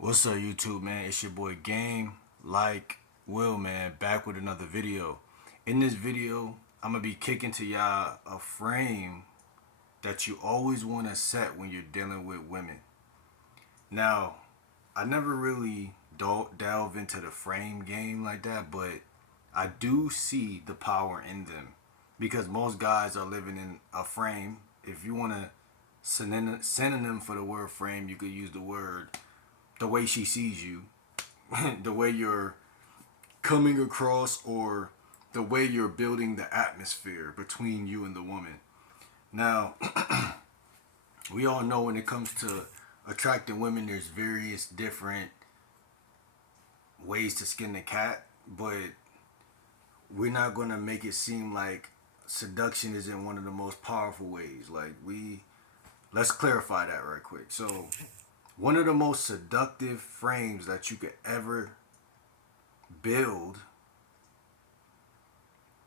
What's up, YouTube, man? It's your boy Game, Will, man, back with another video. In this video, I'm gonna be kicking to y'all a frame that you always want to set when you're dealing with women. Now, I never really delve into the frame game like that, but I do see the power in them because most guys are living in a frame. If you want to synonym for the word frame, you could use the way she sees you, the way you're coming across, or the way you're building the atmosphere between you and the woman. Now, we all know when it comes to attracting women, there's various different ways to skin the cat, but we're not going to make it seem like seduction isn't one of the most powerful ways. Let's clarify that right quick. So, one of the most seductive frames that you could ever build,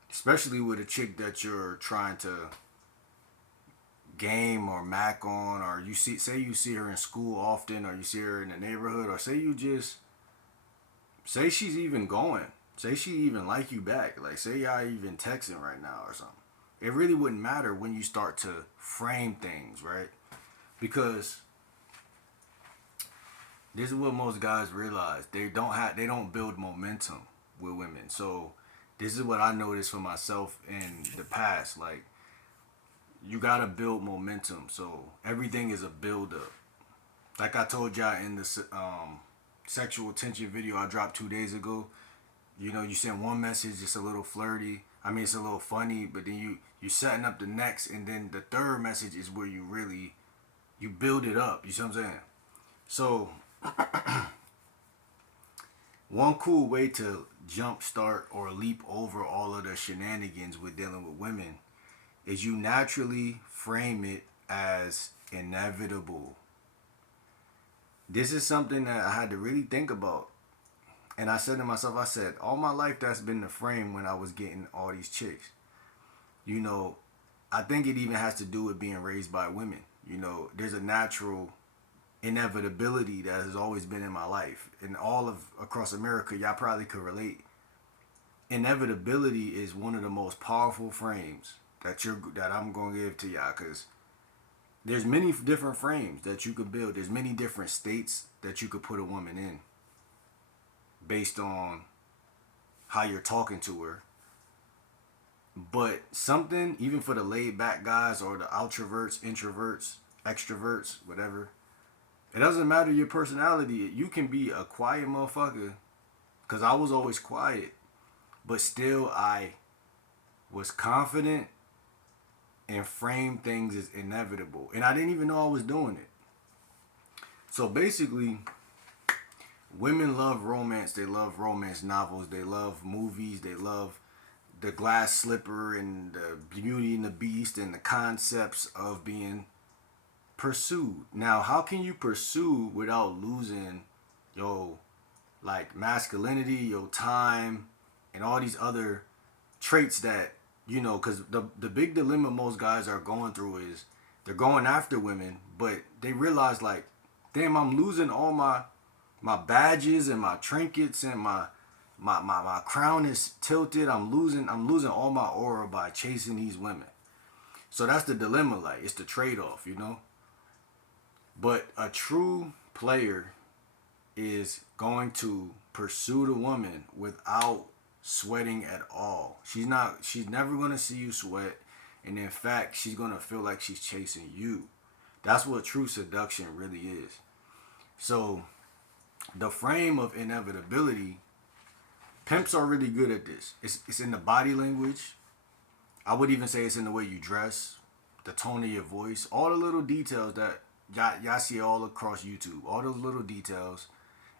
especially with a chick that you're trying to game or mac on, or say you see her in school often, or you see her in the neighborhood, or say she's even going, say she even like you back, like say y'all even texting right now or something. It really wouldn't matter when you start to frame things, right? Because this is what most guys realize. They don't build momentum with women. So this is what I noticed for myself in the past. Like, you gotta build momentum. So everything is a build up. Like I told y'all in the sexual tension video I dropped 2 days ago. You know, you send one message, it's a little flirty. I mean, it's a little funny, but then you setting up the next, and then the third message is where you build it up. You see what I'm saying? So one cool way to jumpstart or leap over all of the shenanigans with dealing with women is you naturally frame it as inevitable. This is something that I had to really think about. And I said to myself, I said, all my life that's been the frame when I was getting all these chicks. You know, I think it even has to do with being raised by women. You know, there's a natural inevitability that has always been in my life. And all of across America, y'all probably could relate. Inevitability is one of the most powerful frames that I'm gonna give to y'all, because there's many different frames that you could build. There's many different states that you could put a woman in based on how you're talking to her. But something, even for the laid back guys or the outroverts, introverts, extroverts, whatever, it doesn't matter your personality. You can be a quiet motherfucker, because I was always quiet, but still I was confident and framed things as inevitable. And I didn't even know I was doing it. So basically, women love romance. They love romance novels. They love movies. They love the glass slipper and the Beauty and the Beast and the concepts of being pursued. Now, how can you pursue without losing your like masculinity, your time, and all these other traits that, you know, because the big dilemma most guys are going through is they're going after women, but they realize like, damn, I'm losing all my badges and my trinkets, and my crown is tilted. I'm losing all my aura by chasing these women. So that's the dilemma. Like, it's the trade-off, you know. But a true player is going to pursue the woman without sweating at all. She's never going to see you sweat, and in fact, she's going to feel like she's chasing you. That's what true seduction really is. So the frame of inevitability, pimps are really good at this. It's in the body language. I would even say it's in the way you dress, the tone of your voice, all the little details that y'all see all across YouTube. All those little details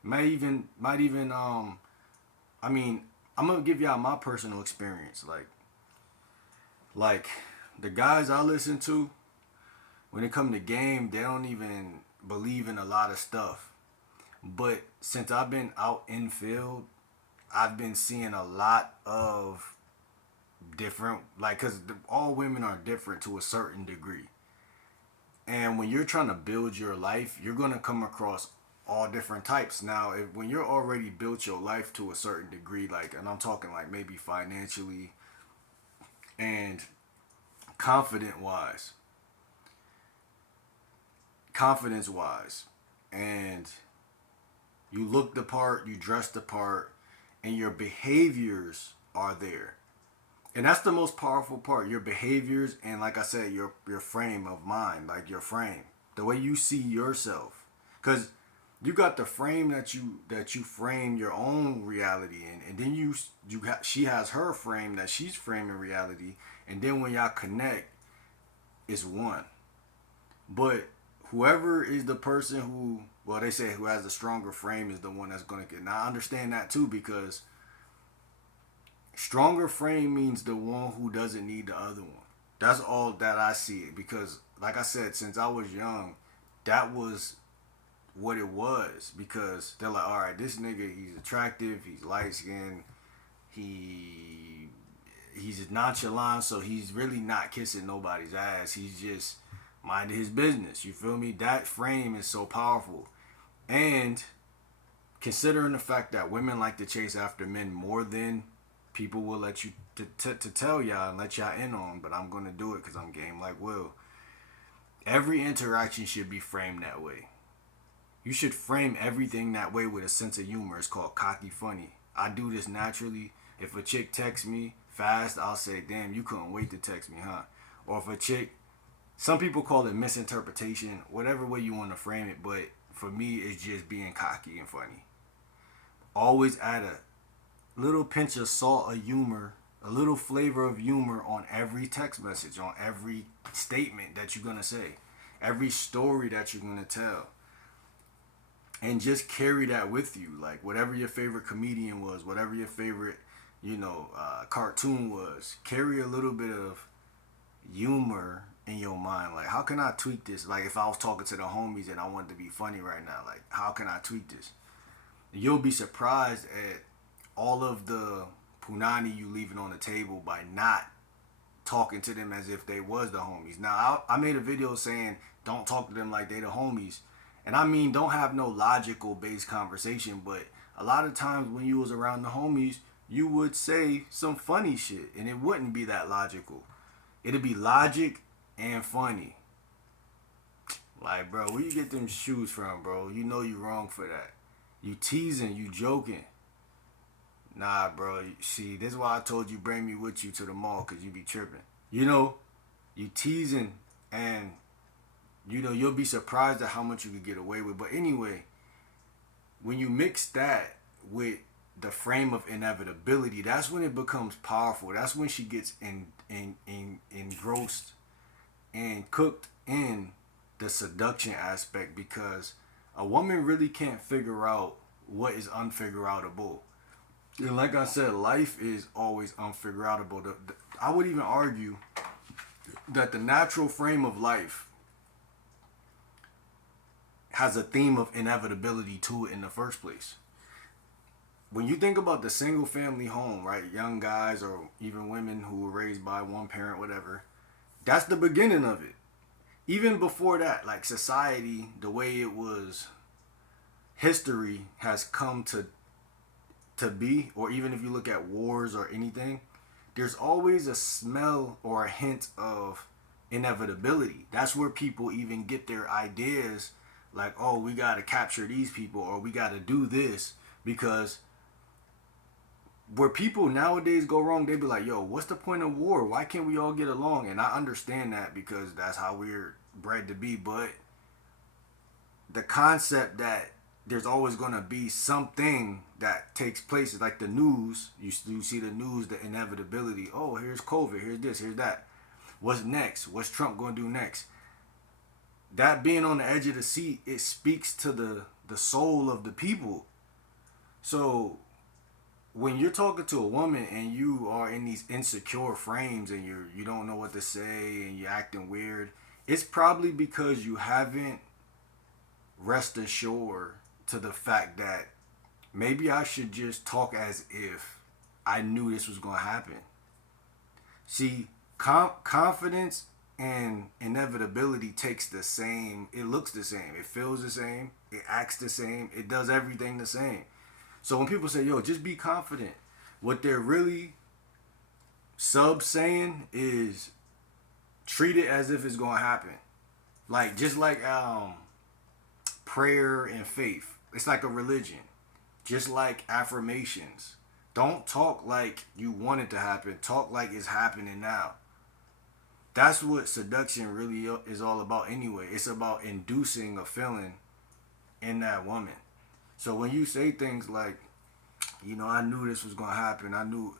might even I mean, I'm gonna give y'all my personal experience. Like the guys I listen to, when it come to game, they don't even believe in a lot of stuff. But since I've been out in field, I've been seeing a lot of different, like, because all women are different to a certain degree. And when you're trying to build your life, you're going to come across all different types. Now, when you're already built your life to a certain degree, like, and I'm talking like maybe financially and confident wise, confidence wise, and you look the part, you dress the part, and your behaviors are there. And that's the most powerful part, your behaviors, and like I said, your frame of mind, like your frame, the way you see yourself. Because you got the frame that you frame your own reality in, and then she has her frame that she's framing reality, and then when y'all connect, it's one. But whoever is the person who, well, they say who has the stronger frame is the one that's gonna get. Now I understand that too, because stronger frame means the one who doesn't need the other one. That's all that I see it, because like I said, since I was young, that was what it was. Because they're like, all right, this nigga, he's attractive, he's light skinned, he he's nonchalant, so he's really not kissing nobody's ass. He's just minding his business. You feel me? That frame is so powerful. And considering the fact that women like to chase after men more than people will let you to tell y'all and let y'all in on, but I'm gonna do it because I'm game like Will. Every interaction should be framed that way. You should frame everything that way with a sense of humor. It's called cocky funny. I do this naturally. If a chick texts me fast, I'll say, damn, you couldn't wait to text me, huh? Or if a chick, some people call it misinterpretation, whatever way you want to frame it, but for me, it's just being cocky and funny. Always add a little pinch of salt of humor, a little flavor of humor on every text message, on every statement that you're going to say, every story that you're going to tell. And just carry that with you. Like whatever your favorite comedian was, whatever your favorite, cartoon was, carry a little bit of humor in your mind. Like, how can I tweak this? Like, if I was talking to the homies and I wanted to be funny right now, like, how can I tweak this? You'll be surprised at all of the punani you leaving on the table by not talking to them as if they was the homies. Now, I made a video saying don't talk to them like they the homies. And I mean, don't have no logical based conversation, but a lot of times when you was around the homies, you would say some funny shit and it wouldn't be that logical. It'd be logic and funny. Like, bro, where you get them shoes from, bro? You know you wrong for that. You teasing, you joking. Nah, bro. See, this is why I told you bring me with you to the mall, because you be tripping. You teasing, and, you'll be surprised at how much you could get away with. But anyway, when you mix that with the frame of inevitability, that's when it becomes powerful. That's when she gets engrossed and cooked in the seduction aspect, because a woman really can't figure out what is unfigureoutable. And like I said, life is always unfigureoutable. I would even argue that the natural frame of life has a theme of inevitability to it in the first place. When you think about the single family home, right, young guys or even women who were raised by one parent, whatever, that's the beginning of it. Even before that, like society, the way it was, history has come to be, or even if you look at wars or anything, there's always a smell or a hint of inevitability. That's where people even get their ideas, like, oh, we got to capture these people, or we got to do this, because where people nowadays go wrong, they be like, yo, what's the point of war? Why can't we all get along? And I understand that, because that's how we're bred to be. But the concept that there's always going to be something that takes place, like the news. You see the news, the inevitability. Oh, here's COVID, here's this, here's that. What's next? What's Trump going to do next? That being on the edge of the seat, it speaks to the soul of the people. So when you're talking to a woman and you are in these insecure frames and you don't know what to say and you're acting weird, it's probably because you haven't rest assured to the fact that maybe I should just talk as if I knew this was going to happen. See, confidence and inevitability takes the same, it looks the same, it feels the same, it acts the same, it does everything the same. So when people say, yo, just be confident, what they're really sub saying is treat it as if it's gonna happen. Like just like prayer and faith. It's like a religion. Just like affirmations. Don't talk like you want it to happen. Talk like it's happening now. That's what seduction really is all about anyway. It's about inducing a feeling in that woman. So when you say things like, I knew this was gonna happen. I knew,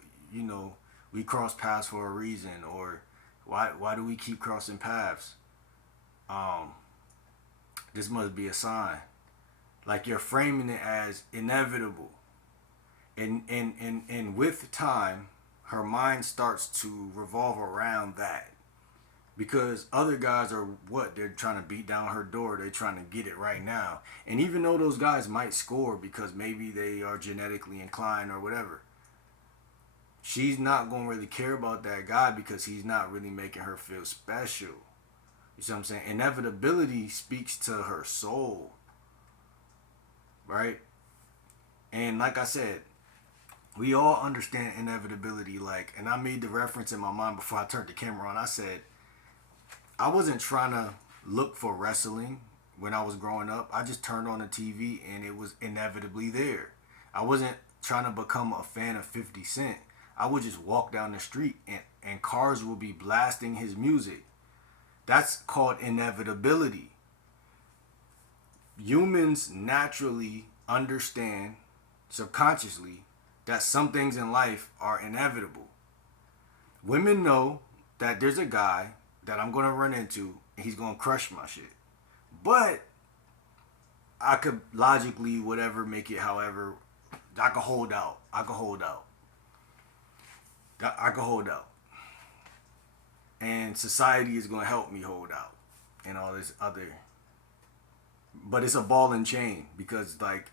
we crossed paths for a reason, or why do we keep crossing paths? Um, this must be a sign. Like you're framing it as inevitable. And with time, her mind starts to revolve around that. Because other guys are what? They're trying to beat down her door. They're trying to get it right now. And even though those guys might score because maybe they are genetically inclined or whatever, she's not going to really care about that guy because he's not really making her feel special. You see what I'm saying? Inevitability speaks to her soul. Right? And like I said, we all understand inevitability. Like, and I made the reference in my mind before I turned the camera on. I said, I wasn't trying to look for wrestling when I was growing up. I just turned on the TV and it was inevitably there. I wasn't trying to become a fan of 50 Cent. I would just walk down the street and cars would be blasting his music. That's called inevitability. Humans naturally understand subconsciously that some things in life are inevitable. Women know that there's a guy that I'm going to run into and he's going to crush my shit. But I could logically, whatever, make it however, I could hold out. I could hold out. I could hold out. And society is going to help me hold out. And all this other. But it's a ball and chain because, like,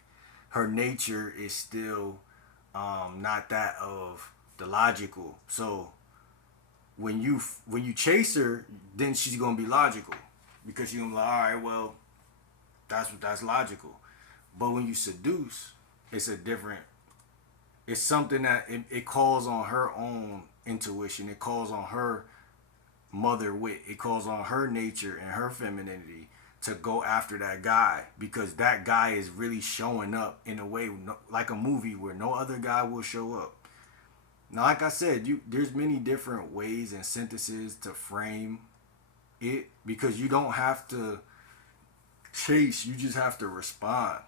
her nature is still not that of the logical. So when you chase her, then she's gonna be logical because you're gonna be like, all right, well, that's logical. But when you seduce, it's a different. It's something that it calls on her own intuition. It calls on her mother wit. It calls on her nature and her femininity to go after that guy because that guy is really showing up in a way like a movie where no other guy will show up. Now, like I said, there's many different ways and sentences to frame it because you don't have to chase, you just have to respond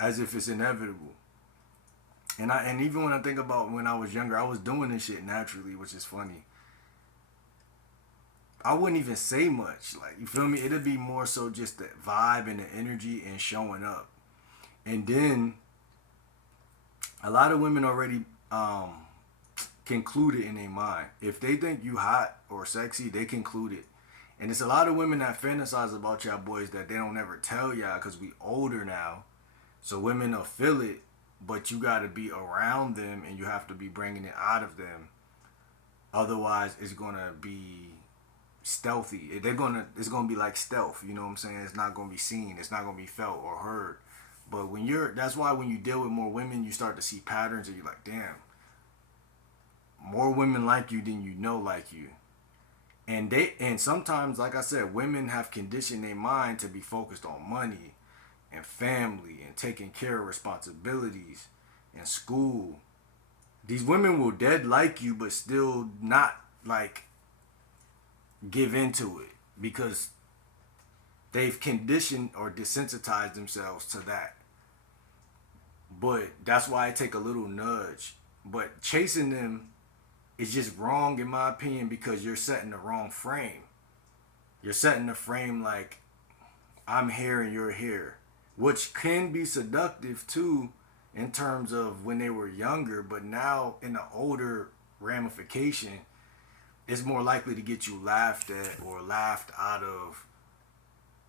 as if it's inevitable. And even when I think about when I was younger, I was doing this shit naturally, which is funny. I wouldn't even say much. Like, you feel me? It'd be more so just the vibe and the energy and showing up. And then a lot of women already conclude it in their mind. If they think you hot or sexy, they conclude it. And it's a lot of women that fantasize about y'all boys that they don't ever tell y'all because we older now. So women will feel it, but you got to be around them and you have to be bringing it out of them. Otherwise, it's going to be stealthy. It's gonna be like stealth, you know what I'm saying? It's not gonna be seen, it's not gonna be felt or heard. But that's why when you deal with more women, you start to see patterns and you're like, damn, more women like you than you know like you. And sometimes, like I said, women have conditioned their mind to be focused on money and family and taking care of responsibilities and school. These women will dead like you but still not like give into it because they've conditioned or desensitized themselves to that. But that's why I take a little nudge. But chasing them is just wrong in my opinion because you're setting the wrong frame. You're setting the frame like I'm here and you're here, which can be seductive too in terms of when they were younger, but now in the older ramification, it's more likely to get you laughed at or laughed out of,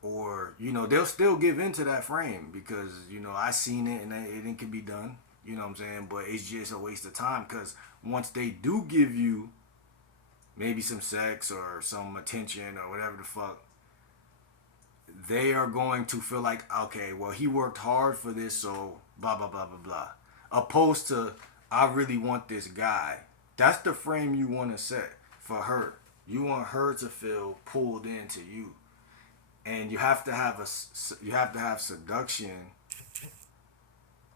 or they'll still give into that frame because I seen it and it can be done, you know what I'm saying, but it's just a waste of time because once they do give you maybe some sex or some attention or whatever the fuck, they are going to feel like, okay, well, he worked hard for this, so blah, blah, blah, blah, blah. Opposed to, I really want this guy. That's the frame you want to set for her. You want her to feel pulled into you. And you have to have seduction,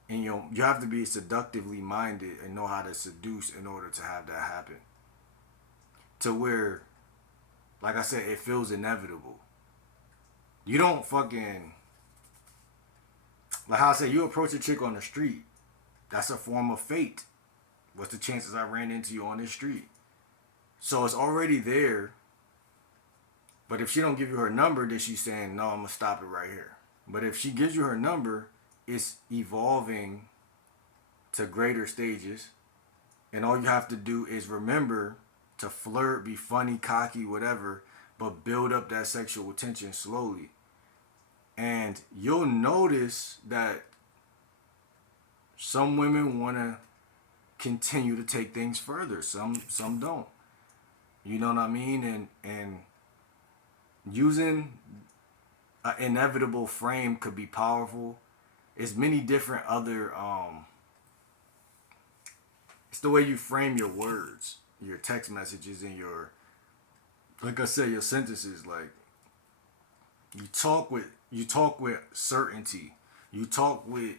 and you have to be seductively minded and know how to seduce in order to have that happen. To where, like I said, it feels inevitable. You don't fucking, like how I said, you approach a chick on the street. That's a form of fate. What's the chances I ran into you on this street? So it's already there. But if she don't give you her number, then she's saying, no, I'm going to stop it right here. But if she gives you her number, it's evolving to greater stages. And all you have to do is remember to flirt, be funny, cocky, whatever, but build up that sexual tension slowly. And you'll notice that some women want to continue to take things further. Some don't. You know what I mean? And using an inevitable frame could be powerful. It's many different other it's the way you frame your words, your text messages, and your, like I said, your sentences. Like, you talk with certainty. You talk with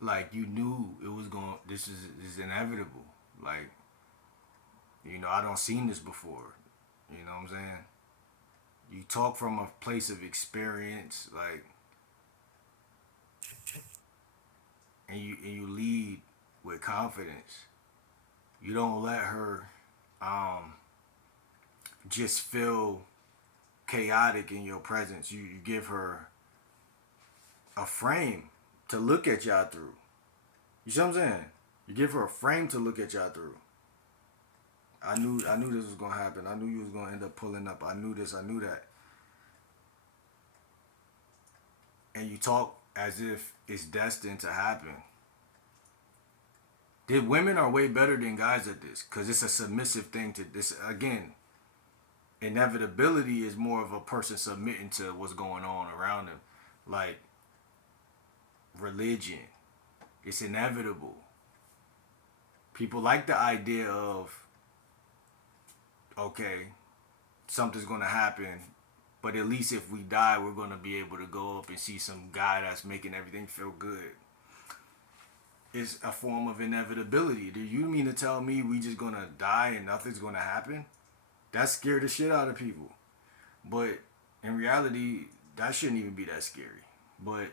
like you knew it was going, this is inevitable. Like, I don't seen this before. You know what I'm saying? You talk from a place of experience, like, and you lead with confidence. You don't let her just feel chaotic in your presence. You give her a frame to look at y'all through. You see what I'm saying? You give her a frame to look at y'all through. I knew this was gonna happen. I knew you was gonna end up pulling up. I knew this. I knew that. And you talk as if it's destined to happen. Women are way better than guys at this, because it's a submissive thing to this. Again, inevitability is more of a person submitting to what's going on around them. Like religion, it's inevitable. People like the idea of, okay, something's gonna happen, but at least if we die, we're gonna be able to go up and see some guy that's making everything feel good. It's a form of inevitability. Do you mean to tell me we just gonna die and nothing's gonna happen? That scared the shit out of people. But in reality, that shouldn't even be that scary. But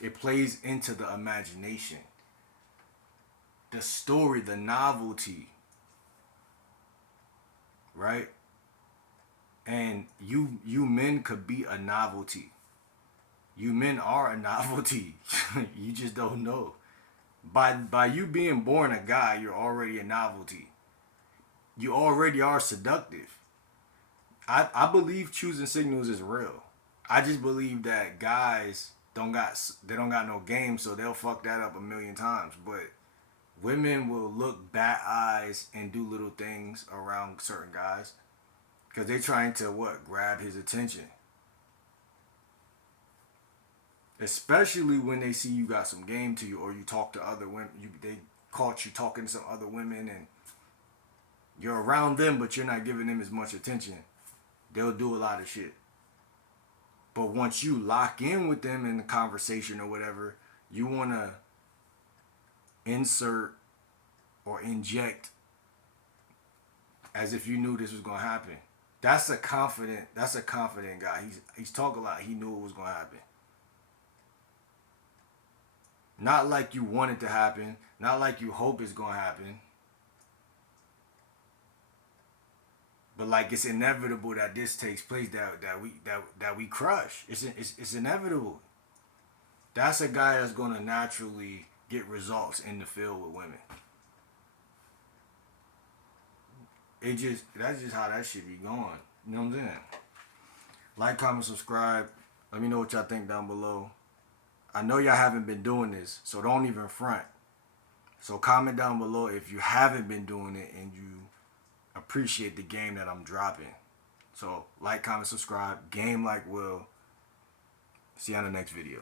it plays into the imagination, the story, the novelty, right? And you men could be a novelty. You men are a novelty. You just don't know. By you being born a guy, you're already a novelty. You already are seductive. I believe choosing signals is real. I just believe that guys don't got no game, so they'll fuck that up a million times. But women will look bat eyes and do little things around certain guys because they're trying to grab his attention. Especially when they see you got some game to you, or you talk to other women. They caught you talking to some other women, and you're around them, but you're not giving them as much attention. They'll do a lot of shit. But once you lock in with them in the conversation or whatever, you want to insert or inject as if you knew this was going to happen. That's a confident guy. He's talk a lot. He knew it was going to happen. Not like you want it to happen. Not like you hope it's going to happen. But like it's inevitable that this takes place, that we crush. It's inevitable. That's a guy that's going to naturally get results in the field with women. That's just how that shit be going. You know what I'm saying? Like, comment, subscribe. Let me know what y'all think down below. I know y'all haven't been doing this, so don't even front. So comment down below if you haven't been doing it and you appreciate the game that I'm dropping. So like, comment, subscribe. Game like Will. See you on the next video.